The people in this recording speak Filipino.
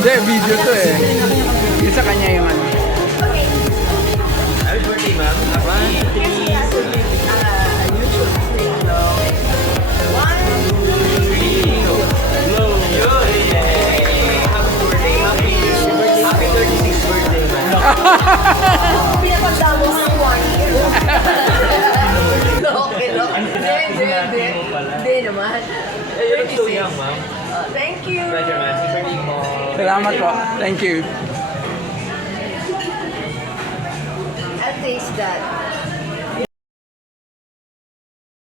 Hindi, video to eh. Yung sa kanya yung ano. Happy birthday, ma'am. YouTube thing, no? 1, 2, 3, go. Hello. Yay! Happy birthday. Happy 36th birthday, ma'am. Pinapagda mo sa 1 year. Okay, no? Hindi. Hindi naman. You're so young, ma'am. Thank you. Pleasure, ma'am. Happy birthday po. Salamat po. Thank you. I'll taste that.